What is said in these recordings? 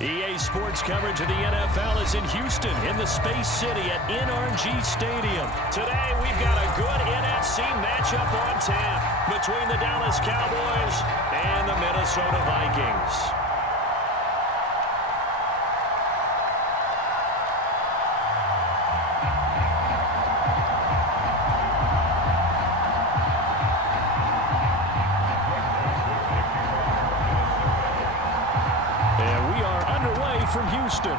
EA Sports coverage of the NFL is in Houston in the Space City at NRG Stadium. Today, we've got a good NFC matchup on tap between the Dallas Cowboys and the Minnesota Vikings. From Houston.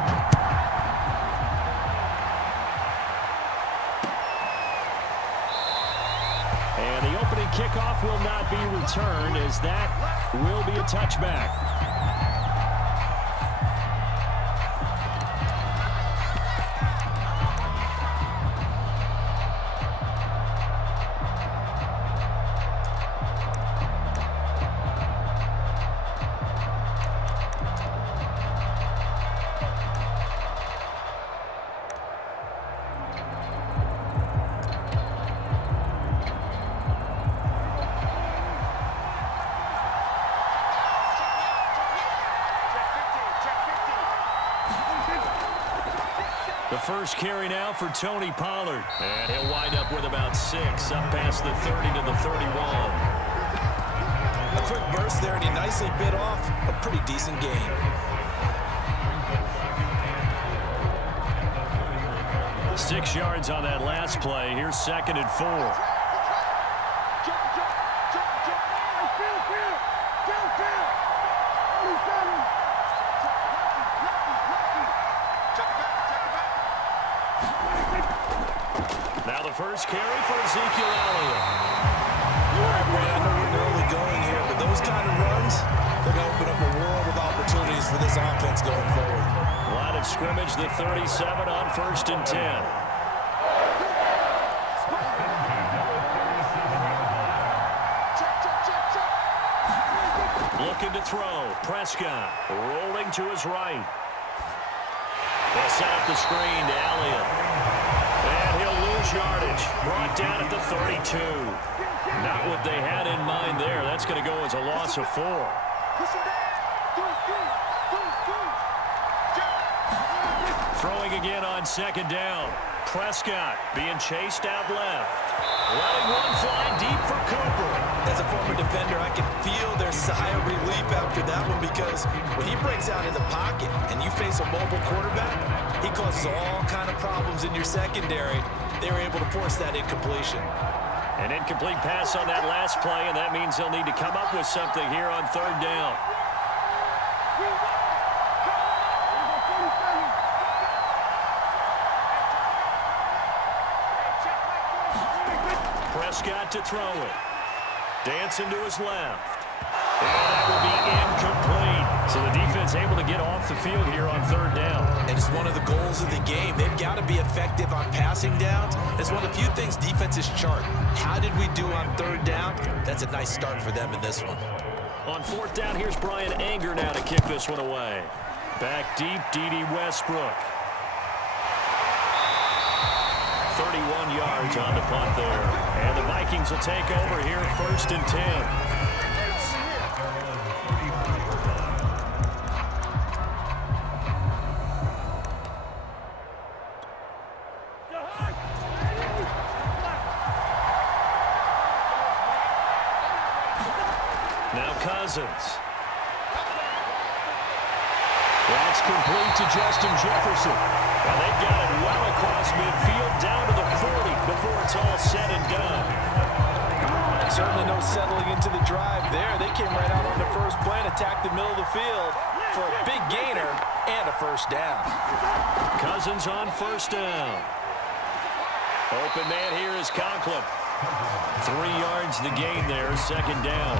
And the opening kickoff will not be returned, as that will be a touchback. The first carry now for Tony Pollard. And he'll wind up with about 6, up past the 30 to the 31. A quick burst there, and he nicely bit off a pretty decent gain. Six yards on that last play. Here's 2nd and 4. Now the first carry for Ezekiel Elliott. All right, Ray, I know we're early going here, but those kind of runs, they're going to open up a world of opportunities for this offense going forward. Line of scrimmage, the 37 on 1st and 10. Looking to throw. Prescott rolling to his right. They'll set up the screen to Elliott. And he'll lose yardage. Brought down at the 32. Not what they had in mind there. That's going to go as a loss of 4. Throwing again on 2nd down. Prescott being chased out left. Letting one fly deep for Cooper. As a former defender, I can feel their sigh of relief after that one, because when he breaks out in the pocket and you face a mobile quarterback, he causes all kind of problems in your secondary. They were able to force that incompletion. An incomplete pass on that last play, and that means they'll need to come up with something here on 3rd down. Prescott to throw it. Dancing to his left. And that will be incomplete. So the defense able to get off the field here on 3rd down. And it's one of the goals of the game. They've got to be effective on passing downs. It's one of the few things defenses chart. How did we do on 3rd down? That's a nice start for them in this one. On 4th down, here's Brian Anger now to kick this one away. Back deep, D.D. Westbrook. 31 yards on the punt there. And the Vikings will take over here, 1st and 10. Now Cousins. That's complete to Justin Jefferson. And they've got it well across midfield, down to the 40 before it's all said and done. Certainly no settling into the drive there. They came right out on the first play and attacked the middle of the field for a big gainer and a 1st down. Cousins on 1st down. Open man here is Conklin. 3 yards the gain there, 2nd down.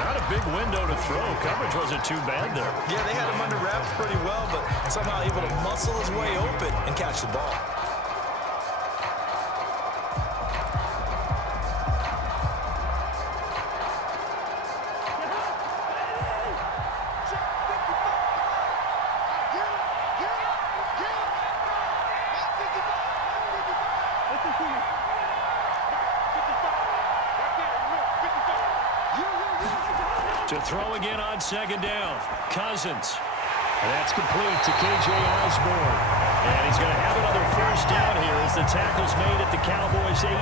Not a big window to throw. Coverage wasn't too bad there. Yeah, they had him under wraps pretty well, but somehow able to muscle his way open and catch the ball. To throw again on 2nd down. Cousins. And that's complete to K.J. Osborne. And he's going to have another first down here as the tackle's made at the Cowboys' 18.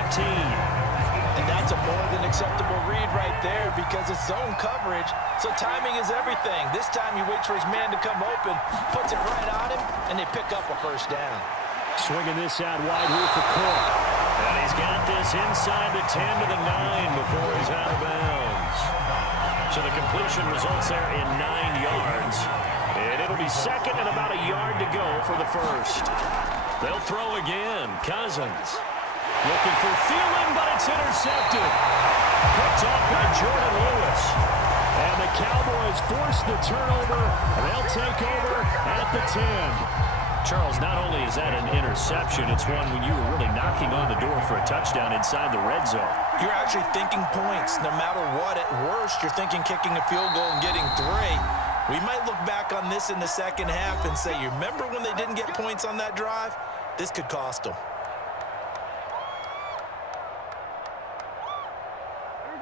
And that's a more than acceptable read right there because it's zone coverage, so timing is everything. This time he waits for his man to come open, puts it right on him, and they pick up a first down. Swinging this out wide here for Cook. And he's got this inside the 10 to the 9 before he's out of bounds. So the completion results there in 9 yards. And it'll be second and about a yard to go for the first. They'll throw again. Cousins. Looking for Thielen, but it's intercepted. Picked off by Jordan Lewis. And the Cowboys force the turnover, and they'll take over at the 10. Charles, not only is that an interception, it's one when you were really knocking on the door for a touchdown inside the red zone. You're actually thinking points. No matter what, at worst, you're thinking kicking a field goal and getting 3. We might look back on this in the second half and say, you remember when they didn't get points on that drive? This could cost them.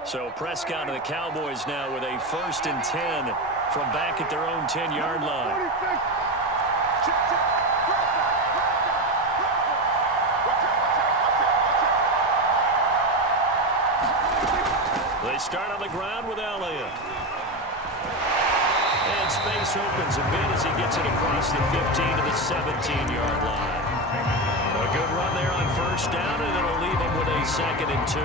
So Prescott and the Cowboys now with a 1st and 10 from back at their own 10-yard line. They start on the ground with Elliott. And space opens a bit as he gets it across the 15 to the 17-yard line. A good run there on first down, and it'll leave him with a 2nd and 2.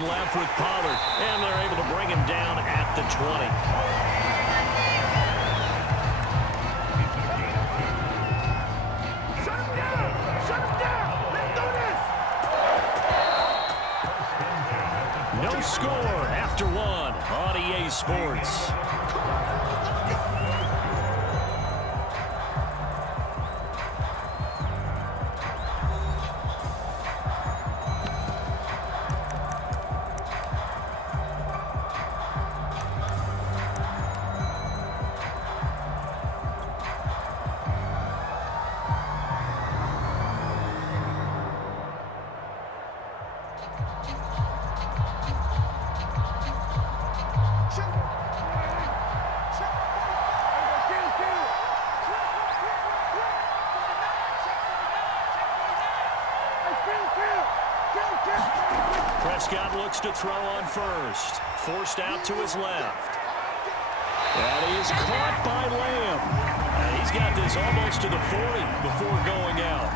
Left with Pollard, and they're able to bring him down at the 20. Shut him down! Shut him down! Let's do this! No score after 1 on EA Sports. Prescott looks to throw on first. Forced out to his left. That is caught by Lamb. And he's got this almost to the 40 before going out.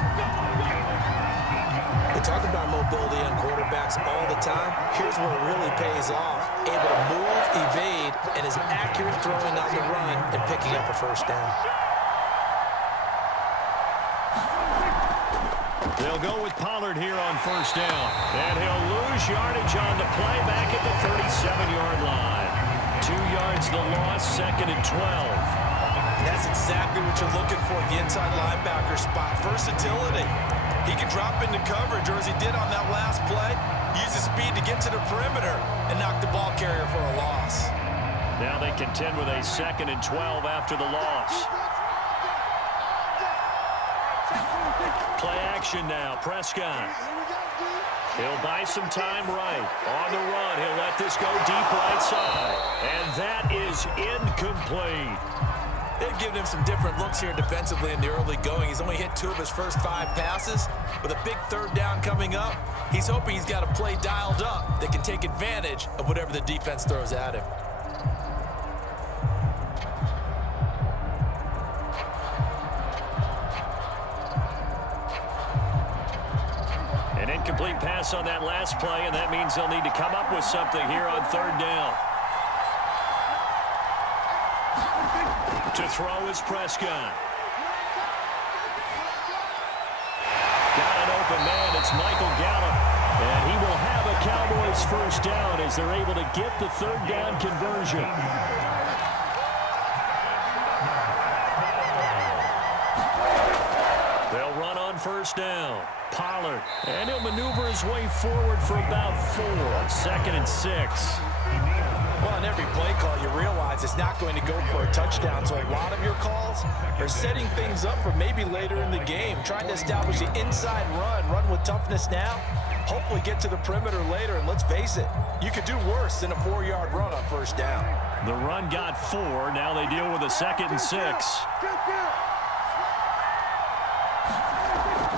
We talk about mobility on quarterbacks all the time. Here's where it really pays off. Able to move, evade, and is accurate throwing on the run and picking up a first down. They'll go with Pollard here on first down. And he'll lose yardage on the play back at the 37-yard line. 2 yards the loss, 2nd and 12. And that's exactly what you're looking for at the inside linebacker spot. Versatility. He can drop into coverage, or as he did on that last play, use his speed to get to the perimeter and knock the ball carrier for a loss. Now they contend with a 2nd and 12 after the loss. Play action now, Prescott. He'll buy some time right. On the run, he'll let this go deep right side. And that is incomplete. They've given him some different looks here defensively in the early going. He's only hit 2 of his first 5 passes. With a big 3rd down coming up, he's hoping he's got a play dialed up that can take advantage of whatever the defense throws at him. An incomplete pass on that last play, and that means they'll need to come up with something here on 3rd down. To throw is Prescott. Got an open man. It's Michael Gallup. And he will have a Cowboys first down as they're able to get the 3rd down conversion. They'll run on first down. Pollard. And he'll maneuver his way forward for about 4. 2nd and 6. Well, in every every play call, you realize it's not going to go for a touchdown. So a lot of your calls are setting things up for maybe later in the game, trying to establish the inside run with toughness now, hopefully get to the perimeter later. And let's face it, you could do worse than a 4-yard run on first down. The run got 4. Now they deal with a 2nd and 6.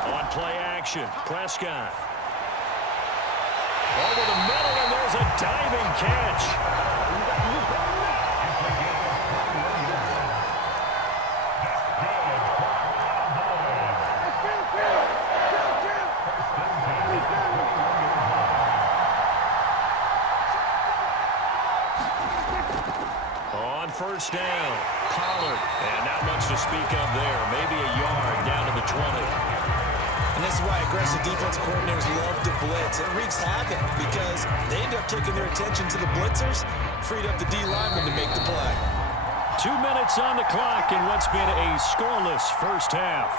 On play action, Prescott. Over the middle, and there's a diving catch. On first down, Pollard. And not much to speak of there. Maybe a yard down to the 20. And this is why aggressive defense coordinators love to blitz. It wreaks havoc because they end up taking their attention to the blitzers, freed up the D lineman to make the play. 2 minutes on the clock in what's been a scoreless first half.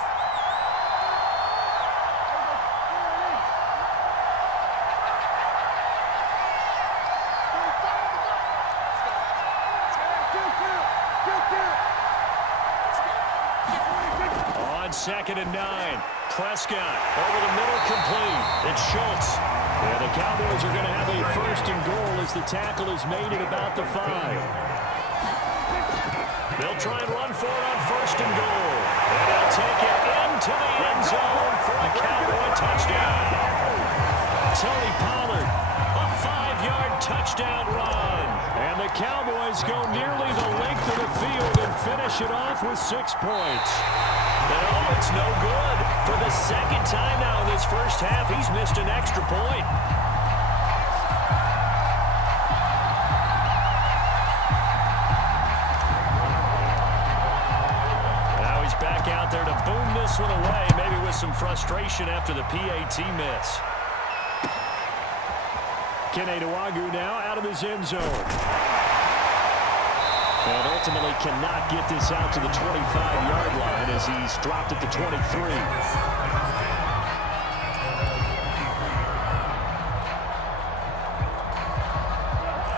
On 2nd and 9. Prescott over the middle, complete. It's Schultz. And the Cowboys are going to have a 1st and goal as the tackle is made at about the 5. They'll try and run for it on 1st and goal. And they'll take it into the end zone for a Cowboy touchdown. Tony Pollard, a 5-yard touchdown run. And the Cowboys go nearly the length of the field and finish it off with 6 points. And oh, it's no good. For the 2nd time now in this first half, he's missed an extra point. Now he's back out there to boom this one away, maybe with some frustration after the PAT miss. Kene Nwangwu now out of his end zone. And ultimately cannot get this out to the 25-yard line as he's dropped at the 23.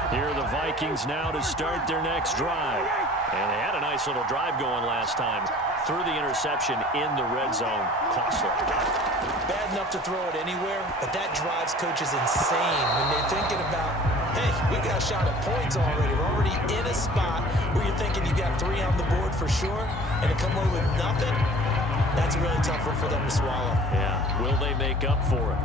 Here are the Vikings now to start their next drive. And they had a nice little drive going last time. Threw the interception in the red zone. Costly. Bad enough to throw it anywhere, but that drives coaches insane when they're thinking about, hey, we got a shot at points already. We're already in a spot where you're thinking you got 3 on the board for sure, and to come away with nothing, that's a really tough one for them to swallow. Yeah, will they make up for it?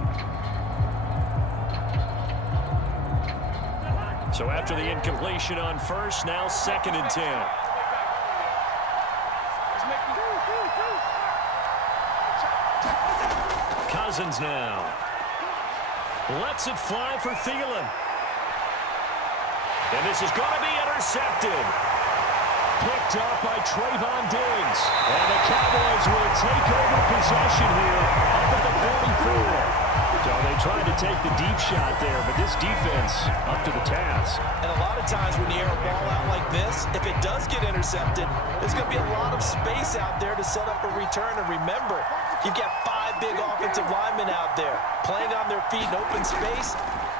So after the incompletion on 1st, now 2nd and 10. Cousins now. Lets it fly for Thielen. And this is going to be intercepted. Picked up by Trayvon Diggs. And the Cowboys will take over possession here up at the 44. So they tried to take the deep shot there, but this defense up to the task. And a lot of times when you air a ball out like this, if it does get intercepted, there's going to be a lot of space out there to set up a return. And remember, you've got 5 big offensive linemen out there playing on their feet in open space.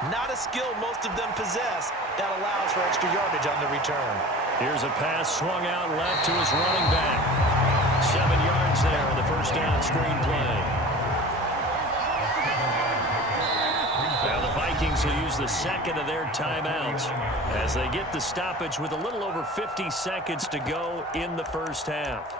Not a skill most of them possess that allows for extra yardage on the return. Here's a pass swung out left to his running back. 7 yards there on the first down screen play. Now the Vikings will use the 2nd of their timeouts as they get the stoppage with a little over 50 seconds to go in the first half.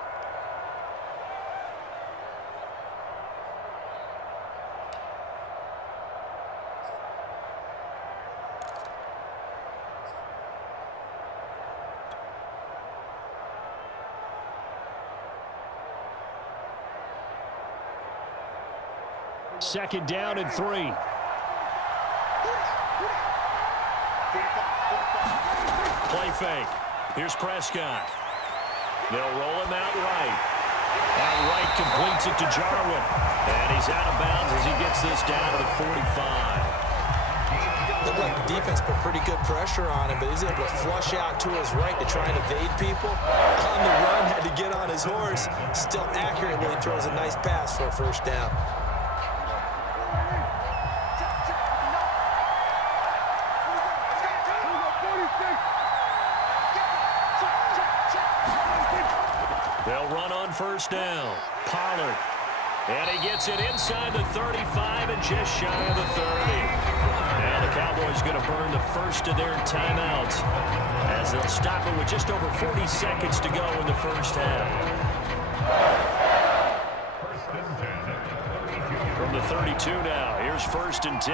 Second down and 3. Play fake. Here's Prescott. They'll roll him out right. Out right completes it to Jarwin. And he's out of bounds as he gets this down to the 45. Looked like the defense put pretty good pressure on him, but he's able to flush out to his right to try and evade people. On the run, had to get on his horse. Still accurately throws a nice pass for a first down. They'll run on first down. Pollard. And he gets it inside the 35 and just shy of the 30. Now the Cowboys going to burn the first of their timeouts as they'll stop it with just over 40 seconds to go in the first half. From the 32 now, here's first and 10.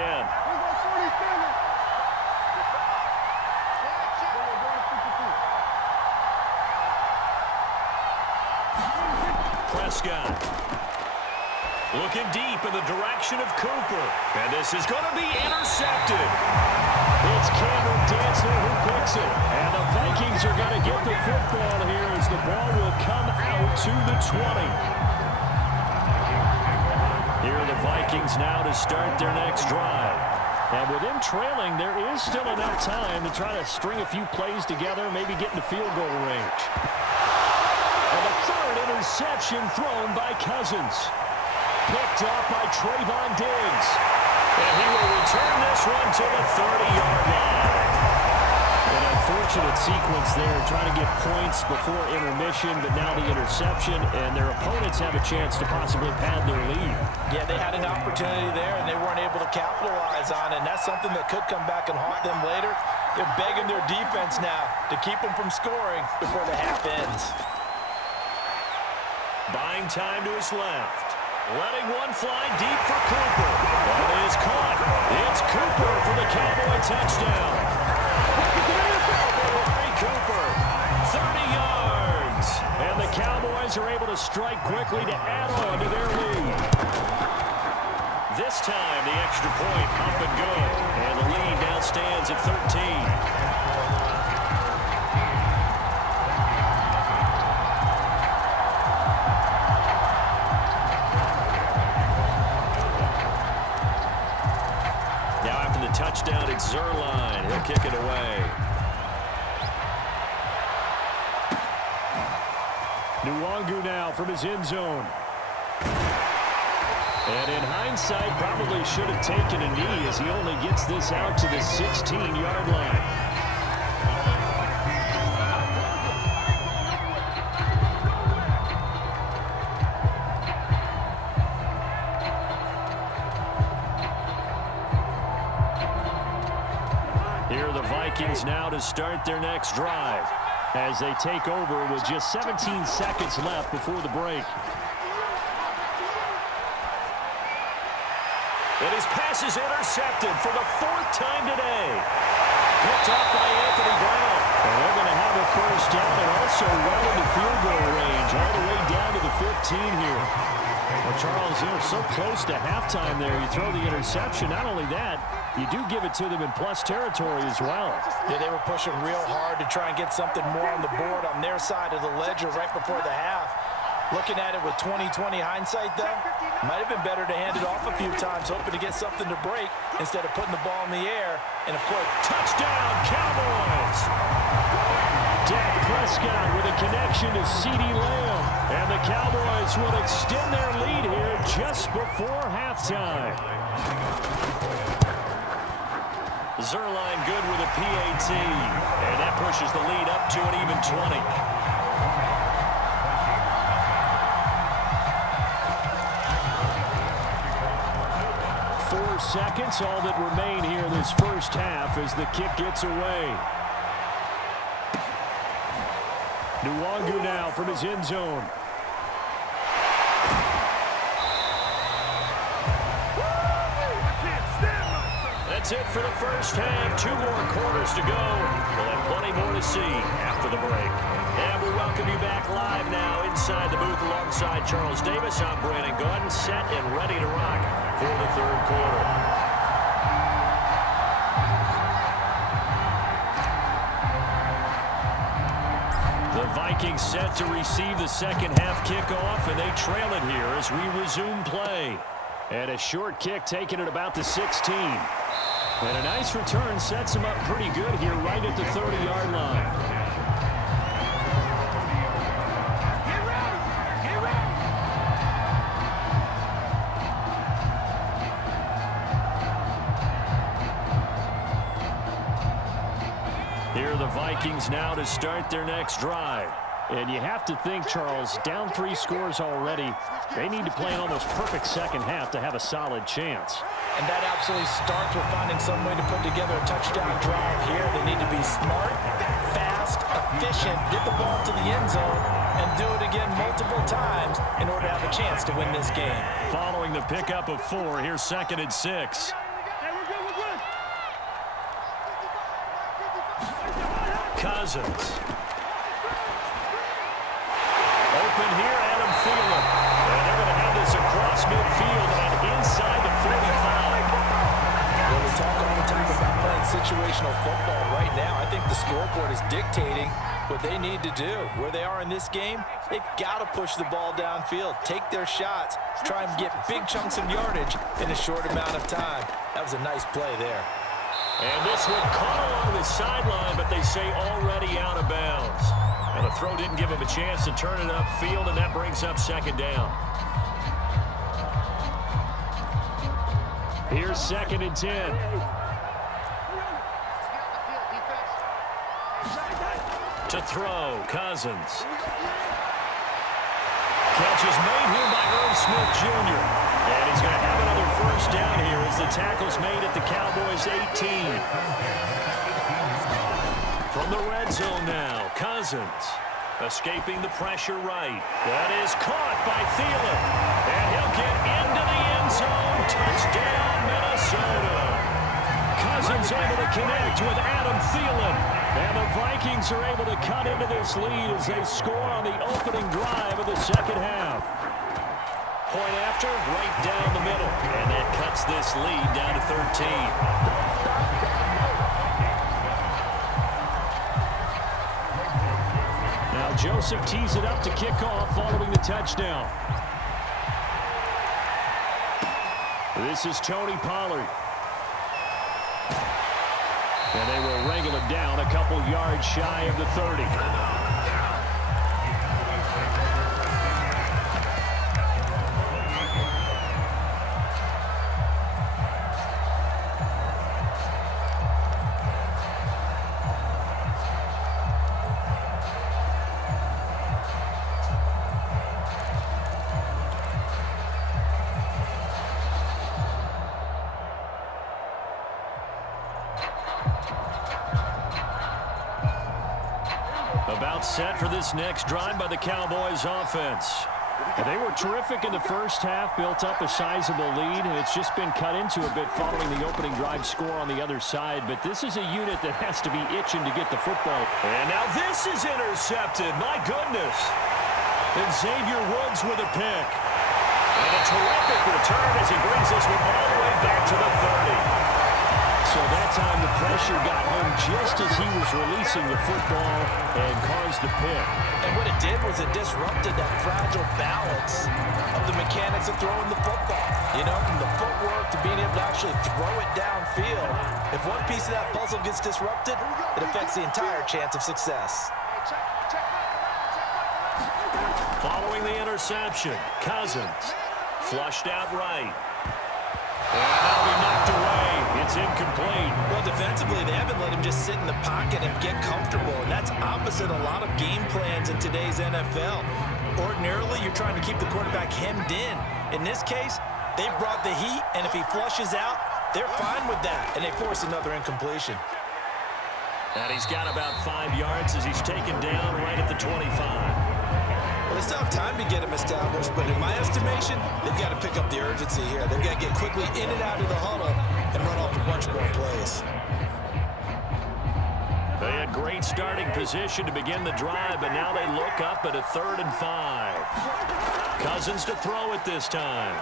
Prescott. Looking deep in the direction of Cooper. And this is going to be intercepted. It's Cameron Dantzler who picks it. And the Vikings are going to get the football here as the ball will come out to the 20. Here are the Vikings now to start their next drive. And with them trailing, there is still enough time to try to string a few plays together, maybe get in the field goal range. And the third interception thrown by Cousins. Picked up by Trayvon Diggs. And he will return this one to the 30-yard line. An unfortunate sequence there, trying to get points before intermission, but now the interception, and their opponents have a chance to possibly pad their lead. Yeah, they had an opportunity there, and they weren't able to capitalize on it, and that's something that could come back and haunt them later. They're begging their defense now to keep them from scoring before the half ends. Buying time to his left. Letting one fly deep for Cooper. That is caught. It's Cooper for the Cowboy touchdown. Amari Cooper, 30 yards. And the Cowboys are able to strike quickly to add on to their lead. This time, the extra point up and good. And the lead now stands at 13. Touchdown, it's Zerline. He'll kick it away. Nwangu now from his end zone. And in hindsight, probably should have taken a knee as he only gets this out to the 16-yard line. Vikings now to start their next drive as they take over with just 17 seconds left before the break. And his pass is intercepted for the fourth time today. Picked up by Anthony Brown. And they're going to have a first down and also well into field goal range all the way down to the 15 here. Well, Charles, so close to halftime there. You throw the interception. Not only that, you do give it to them in plus territory as well. Yeah, they were pushing real hard to try and get something more on the board on their side of the ledger right before the half. Looking at it with 20/20 hindsight, though, might have been better to hand it off a few times, hoping to get something to break instead of putting the ball in the air. And, of course, touchdown, Cowboys! Dak Prescott with a connection to CeeDee Lamb. And the Cowboys will extend their lead here just before halftime. Zerline good with a PAT. And that pushes the lead up to an even 20. 4 seconds, all that remain here in this first half as the kick gets away. Nwangu now from his end zone. That's it for the first half. 2 more quarters to go. We'll have plenty more to see after the break. And we welcome you back live now inside the booth alongside Charles Davis. I'm Brandon Gaudin, set and ready to rock for the third quarter. The Vikings set to receive the second half kickoff, and they trail it here as we resume play. And a short kick taken at about the 16. And a nice return sets him up pretty good here right at the 30-yard line. Here are the Vikings now to start their next drive. And you have to think, Charles, down 3 scores already. They need to play an almost perfect second half to have a solid chance. And that absolutely starts with finding some way to put together a touchdown drive here. They need to be smart, fast, efficient, get the ball to the end zone, and do it again multiple times in order to have a chance to win this game. Following the pickup of 4, here's 2nd and 6. Cousins. Open here, Adam Thielen. And they're going to have this across midfield and inside the 45. Well, we talk all the time about playing situational football. Right now, I think the scoreboard is dictating what they need to do. Where they are in this game, they've got to push the ball downfield, take their shots, try and get big chunks of yardage in a short amount of time. That was a nice play there. And this one caught along the sideline, but they say already out of bounds. And the throw didn't give him a chance to turn it upfield, and that brings up 2nd down. Here's 2nd and 10. To throw, Cousins. Catch is made here by Irv Smith Jr. And he's going to have another first down here as the tackle's made at the Cowboys' 18. From the red zone now, Cousins escaping the pressure right. That is caught by Thielen. And he'll get into the end zone. Touchdown, Minnesota. Cousins able to connect with Adam Thielen. And the Vikings are able to cut into this lead as they score on the opening drive of the second half. Point after, right down the middle. And that cuts this lead down to 13. Now Joseph tees it up to kick off following the touchdown. This is Tony Pollard. And they will wrangle it down a couple yards shy of the 30. About set for this next drive by the Cowboys offense. And they were terrific in the first half, built up a sizable lead, and it's just been cut into a bit following the opening drive score on the other side. But this is a unit that has to be itching to get the football. And now this is intercepted. My goodness. And Xavier Woods with a pick. And a terrific return as he brings this one all the way back to the 30. So that time the pressure got home just as he was releasing the football and caused the pick. And what it did was it disrupted that fragile balance of the mechanics of throwing the football. You know, from the footwork to being able to actually throw it downfield. If one piece of that puzzle gets disrupted, it affects the entire chance of success. Following the interception, Cousins flushed out right. And that'll be knocked away. It's incomplete. Well, defensively, they haven't let him just sit in the pocket and get comfortable, and that's opposite a lot of game plans in today's NFL. Ordinarily, you're trying to keep the quarterback hemmed in. In this case, they brought the heat, and if he flushes out, they're fine with that, and they force another incompletion. And he's got about 5 yards as he's taken down right at the 25. Well, they still have time to get him established, but in my estimation, they've got to pick up the urgency here. They've got to get quickly in and out of the huddle and run off a bunch more plays. They had great starting position to begin the drive, but now they look up at a 3rd and 5. Cousins to throw it this time.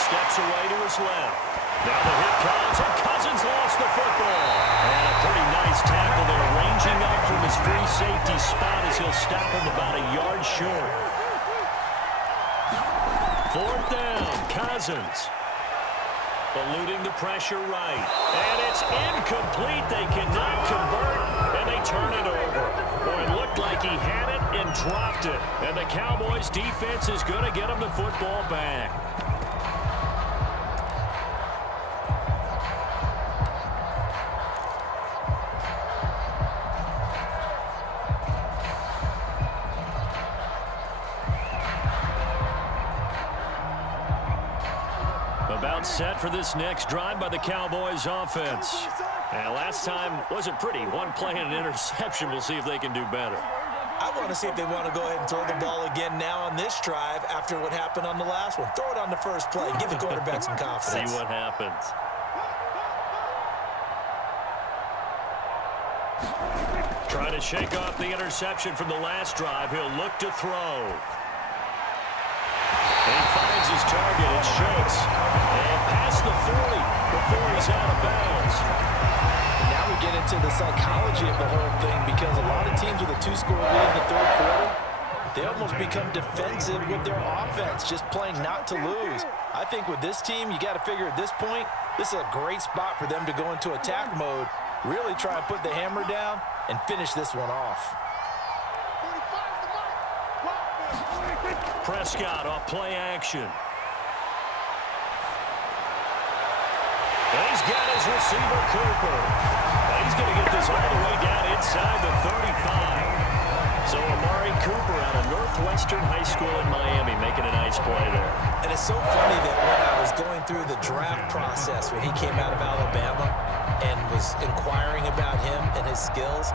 Steps away to his left. Now the hit comes, and Cousins lost the football. And a pretty nice tackle there, ranging up from his free safety spot as he'll stop him about a yard short. 4th down, Cousins. Eluding the pressure right. And it's incomplete. They cannot convert, and they turn it over. Boy, it looked like he had it and dropped it. And the Cowboys defense is going to get him the football back. about set for this next drive by the Cowboys offense. And last time wasn't pretty. One play and an interception. We'll see if they can do better. I want to see if they want to go ahead and throw the ball again now on this drive after what happened on the last one. Throw it on the first play. Give the quarterback some confidence. See what happens. Trying to shake off the interception from the last drive. He'll look to throw. He finds his target. It's Schultz. And past the 40 before he's out of bounds. And now we get into the psychology of the whole thing, because a lot of teams with a two-score lead in the third quarter, they almost become defensive with their offense, just playing not to lose. I think with this team, you got to figure at this point, this is a great spot for them to go into attack mode, really try and put the hammer down and finish this one off. Prescott off play action. And he's got his receiver, Cooper. And he's going to get this all the way down inside the 35. So Amari Cooper out of Northwestern High School in Miami making a nice play there. And it's so funny that when I was going through the draft process when he came out of Alabama and was inquiring about him and his skills,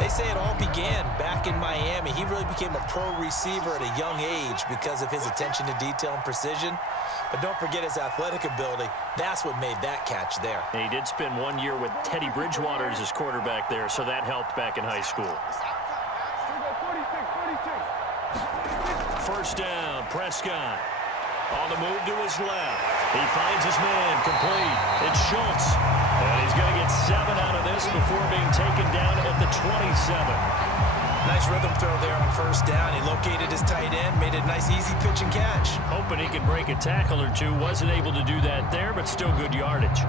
they say it all began back in Miami. He really became a pro receiver at a young age because of his attention to detail and precision. But don't forget his athletic ability. That's what made that catch there. And he did spend 1 year with Teddy Bridgewater as his quarterback there, so that helped back in high school. First down, Prescott. On the move to his left. He finds his man, complete. It's Schultz. And he's going to get 7 out of this before being taken down at the 27. Nice rhythm throw there on first down. He located his tight end, made a nice easy pitch and catch. Hoping he could break a tackle or two. Wasn't able to do that there, but still good yardage.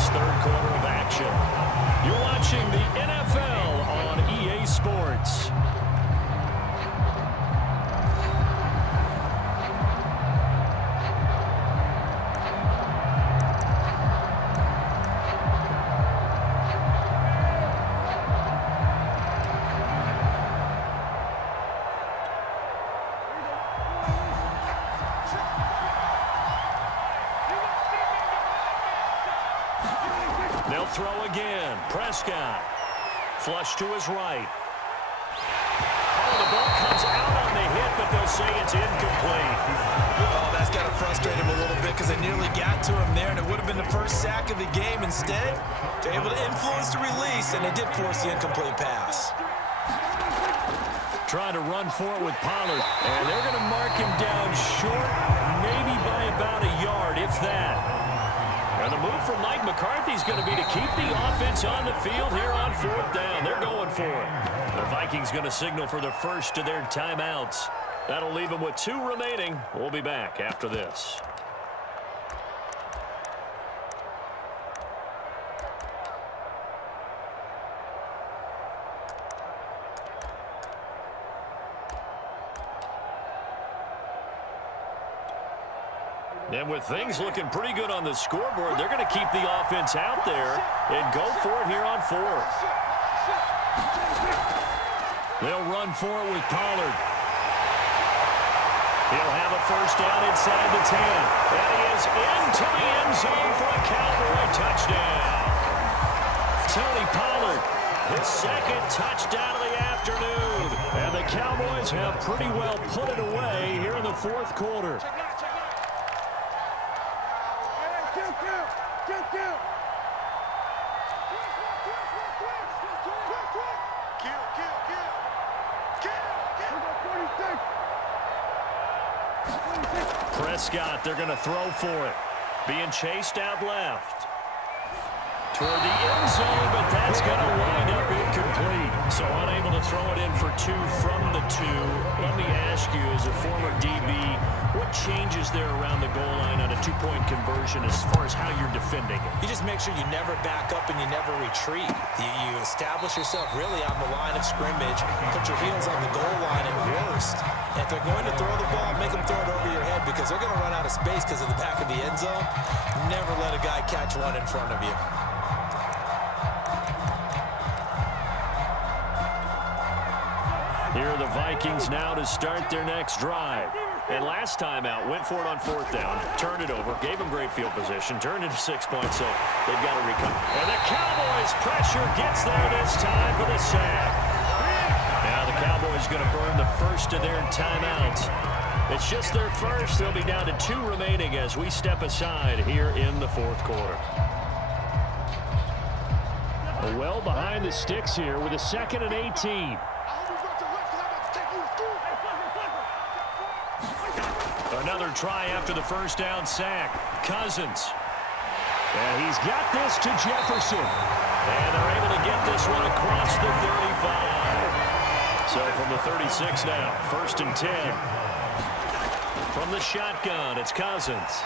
Third quarter of action. You're watching the NFL on EA Sports. They'll throw again. Prescott. Flush to his right. Oh, the ball comes out on the hit, but they'll say it's incomplete. Oh, that's got to frustrate him a little bit because they nearly got to him there, and it would have been the first sack of the game. Instead, they're able to influence the release, and they did force the incomplete pass. Trying to run for it with Pollard, and they're going to mark him down short, maybe by about a yard, if that. And the move from Mike McCarthy is going to be to keep the offense on the field here on fourth down. They're going for it. The Vikings going to signal for the first of their timeouts. That'll leave them with 2 remaining. We'll be back after this. And with things looking pretty good on the scoreboard, they're going to keep the offense out there and go for it here on fourth. They'll run for it with Pollard. He'll have a first down inside the 10. And he is into the end zone for a Cowboy touchdown. Tony Pollard, his second touchdown of the afternoon. And the Cowboys have pretty well put it away here in the fourth quarter. Prescott, they're going to throw for it. Being chased out left. Toward the end zone, but that's going to wind up incomplete. So unable to throw it in for 2 from the two. Let me ask you, as a former DB, what changes there around the goal line on a two-point conversion as far as how you're defending it? You just make sure you never back up and you never retreat. You establish yourself really on the line of scrimmage, put your heels on the goal line at worst. And if they're going to throw the ball, make them throw it over your head because they're going to run out of space because of the back of the end zone. Never let a guy catch one in front of you. Here are the Vikings now to start their next drive. And last time out, went for it on fourth down, turned it over, gave them great field position, turned into 6 points, so they've got to recover. And the Cowboys' pressure gets there this time for the sack. Now the Cowboys going to burn the first of their timeouts. It's just their first. They'll be down to 2 remaining as we step aside here in the fourth quarter. Well behind the sticks here with a 2nd and 18. Another try after the first down sack. Cousins. And he's got this to Jefferson. And they're able to get this one across the 35. So from the 36 now, 1st and 10. From the shotgun, it's Cousins.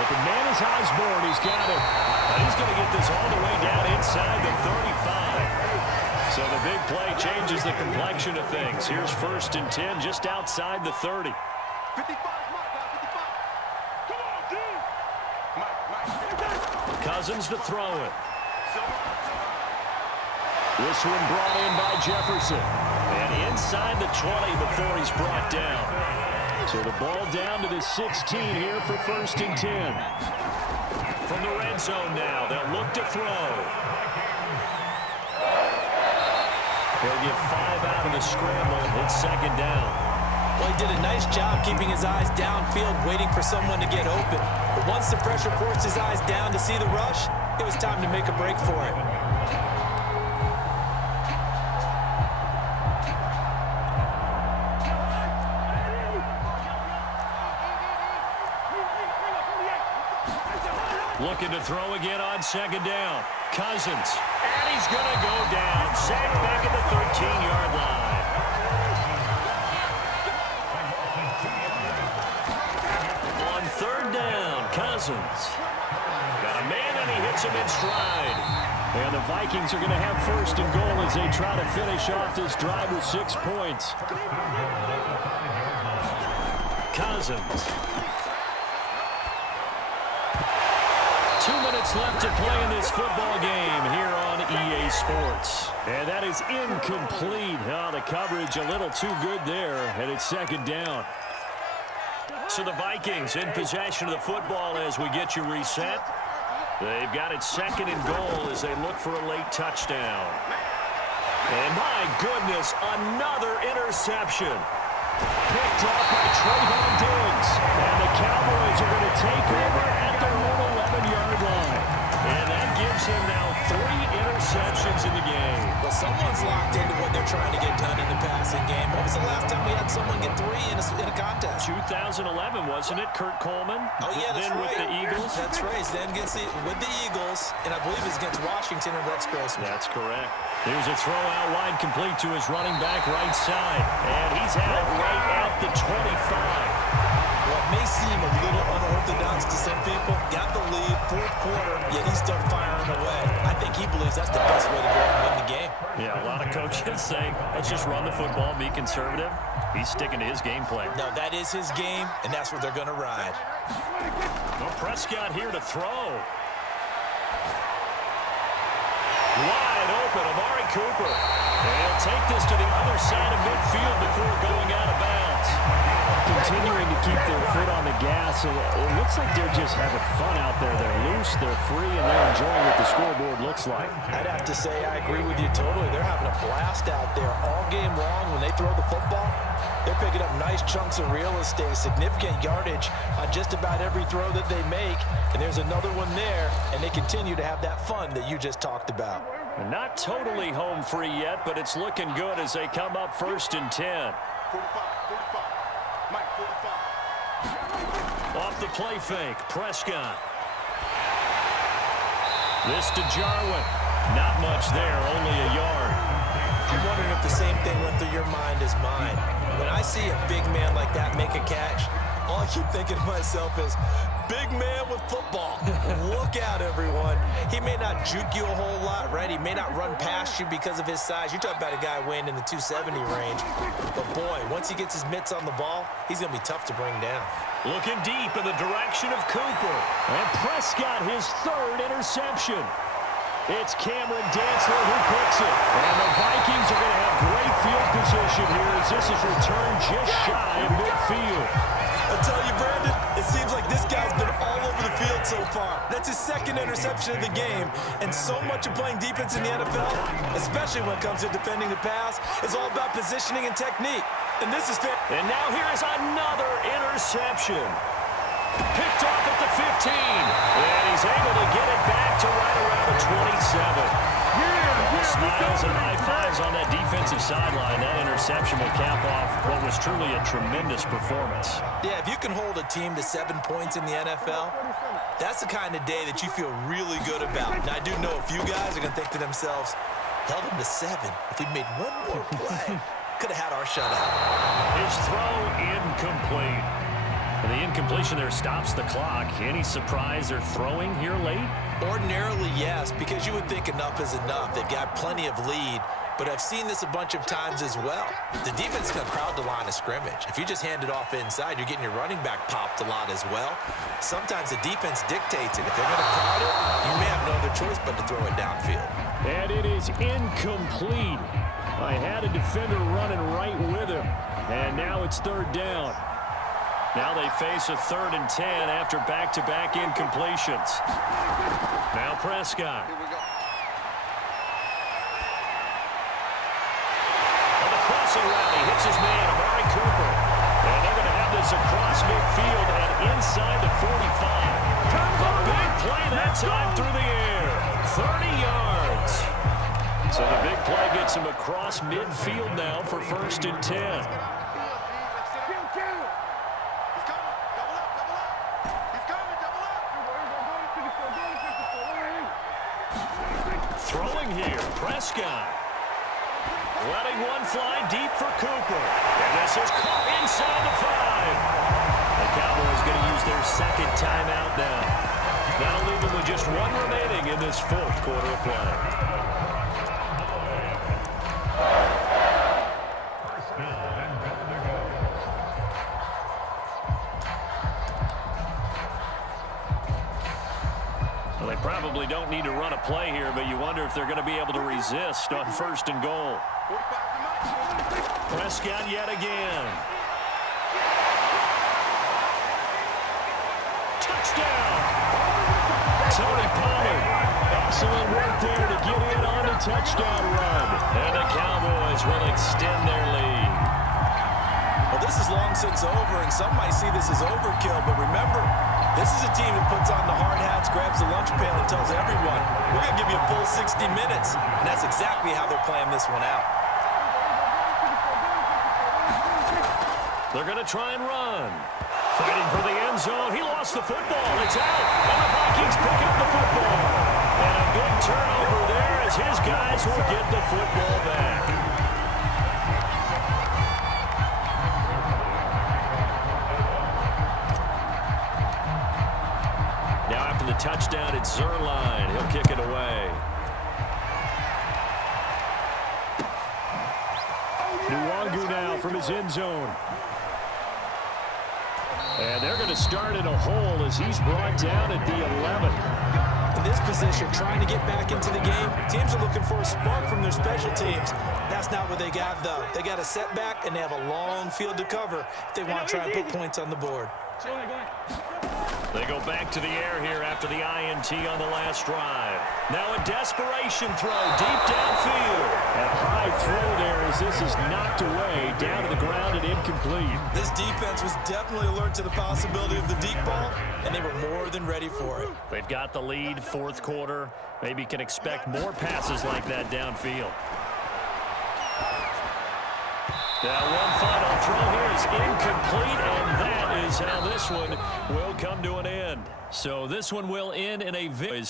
Open man is Osborne. He's got it. And he's going to get this all the way down inside the 35. So the big play changes the complexion of things. Here's 1st and 10 just outside the 30. 55, come on, dude. Cousins to throw it. This one brought in by Jefferson. And inside the 20 before he's brought down. So the ball down to the 16 here for 1st and 10. From the red zone now, they'll look to throw. He'll get 5 out of the scramble. It's 2nd down. Well, he did a nice job keeping his eyes downfield, waiting for someone to get open. But once the pressure forced his eyes down to see the rush, it was time to make a break for it. Looking to throw again on 2nd down. Cousins. And he's going to go down. Sacked back at the 13-yard line. On 3rd down, Cousins. Got a man and he hits him in stride. And the Vikings are going to have 1st and goal as they try to finish off this drive with 6 points. Cousins. 2 minutes left to play in this football game here on EA Sports. And that is incomplete. The coverage a little too good there, and it's 2nd down. So the Vikings in possession of the football as we get you reset. They've got it 2nd and goal as they look for a late touchdown. And my goodness, another interception. Picked off by Trayvon Diggs. And the Cowboys are going to take over at their own 11-yard line. And that gives him now 3 interceptions in the game. Well, someone's locked into what they're trying to get done in the passing game. When was the last time we had someone get 3 in a contest? 2011, wasn't it? Kurt Coleman? Oh, yeah, that's then right. with the Eagles? That's right. Then with the Eagles, and I believe it's against Washington and Rex Grossman. That's correct. Here's a throw out wide complete to his running back right side. And he's out right at the 25. What may seem a little unorthodox to some people, got the lead, 4th quarter, yet he's still firing away. I think he believes that's the best way to go and win the game. Yeah, a lot of coaches saying, let's just run the football, be conservative. He's sticking to his game plan. No, that is his game, and that's what they're going to ride. Well, Prescott here to throw. Wide open, Amari Cooper. And he'll take this to the other side of midfield before going out of bounds. Continuing to keep their foot on the gas. So it looks like they're just having fun out there. They're loose, they're free, and they're enjoying what the scoreboard looks like. I'd have to say I agree with you totally. They're having a blast out there all game long when they throw the football. They're picking up nice chunks of real estate, significant yardage on just about every throw that they make. And there's another one there, and they continue to have that fun that you just talked about. Not totally home free yet, but it's looking good as they come up 1st and 10. 45. Mike, 45. Off the play fake, Prescott. This to Jarwin. Not much there, only a yard. I'm wondering if the same thing went through your mind is mine. When I see a big man like that make a catch, all I keep thinking to myself is, big man with football. Look out, everyone. He may not juke you a whole lot, right? He may not run past you because of his size. You're talking about a guy weighing in the 270 range. But, boy, once he gets his mitts on the ball, he's going to be tough to bring down. Looking deep in the direction of Cooper. And Prescott, his third interception. It's Cameron Dantzler who picks it. And the Vikings are going to have great field position here as this is returned just shy of midfield. I tell you, Brandon, it seems like this guy's been all over the field so far. That's his second interception of the game. And so much of playing defense in the NFL, especially when it comes to defending the pass, is all about positioning and technique. And this is fair. And now here is another interception. Picked off at the 15. And he's able to get it back to right around the 27. Smiles and high fives on that defensive sideline. That interception will cap off what was truly a tremendous performance. Yeah, if you can hold a team to 7 points in the NFL, that's the kind of day that you feel really good about. And I do know a few guys are going to think to themselves, held them to 7. If we'd made one more play, could have had our shutout. His throw incomplete. And the incompletion there stops the clock. Any surprise they're throwing here late? Ordinarily, yes, because you would think enough is enough. They've got plenty of lead, but I've seen this a bunch of times as well. The defense is going to crowd the line of scrimmage. If you just hand it off inside, you're getting your running back popped a lot as well. Sometimes the defense dictates it. If they're going to crowd it, you may have no other choice but to throw it downfield. And it is incomplete. I had a defender running right with him, and now it's third down. Now they face a 3rd and 10 after back-to-back incompletions. Now Prescott. On the crossing route, he hits his man, Amari Cooper. And they're going to have this across midfield and inside the 45. A big play that time through the air. 30 yards. So the big play gets him across midfield now for 1st and 10. Throwing here, Prescott. Letting one fly deep for Cooper. And this is caught inside the 5. The Cowboys going to use their second timeout now. That'll leave them with just one remaining in this 4th quarter of play. Well, they probably don't need to run a play here, but you wonder if they're going to be able to resist on 1st and goal. Prescott yet again. Touchdown! Tony Pollard. Excellent work there to get in on the touchdown run. And the Cowboys will extend their lead. Well, this is long since over, and some might see this as overkill, but remember, this is a team that puts on the hard hats, grabs the lunch pail, and tells everyone, we're going to give you a full 60 minutes. And that's exactly how they're playing this one out. They're going to try and run. Fighting for the end zone. He lost the football. It's out. And the Vikings pick up the football. And a big turnover there as his guys will get the football back. Now after the touchdown, it's Zerline. He'll kick it away. Nwangu now from his end zone. And they're going to start in a hole as he's brought down at the 11. In this position, trying to get back into the game, teams are looking for a spark from their special teams. That's not what they got, though. They got a setback, and they have a long field to cover if they want to try and put points on the board. They go back to the air here after the INT on the last drive. Now a desperation throw deep downfield. A high throw there as this is knocked away, down to the ground and incomplete. This defense was definitely alert to the possibility of the deep ball, and they were more than ready for it. They've got the lead, 4th quarter. Maybe can expect more passes like that downfield. Now one final throw here is incomplete, and that is how this one will come to an end. So this one will end in a victory.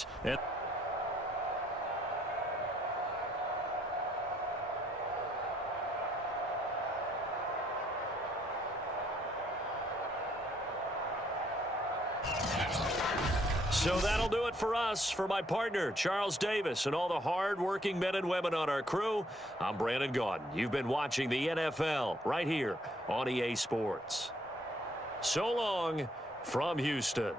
So that'll do it for us. For my partner, Charles Davis, and all the hard-working men and women on our crew, I'm Brandon Gaudin. You've been watching the NFL right here on EA Sports. So long from Houston.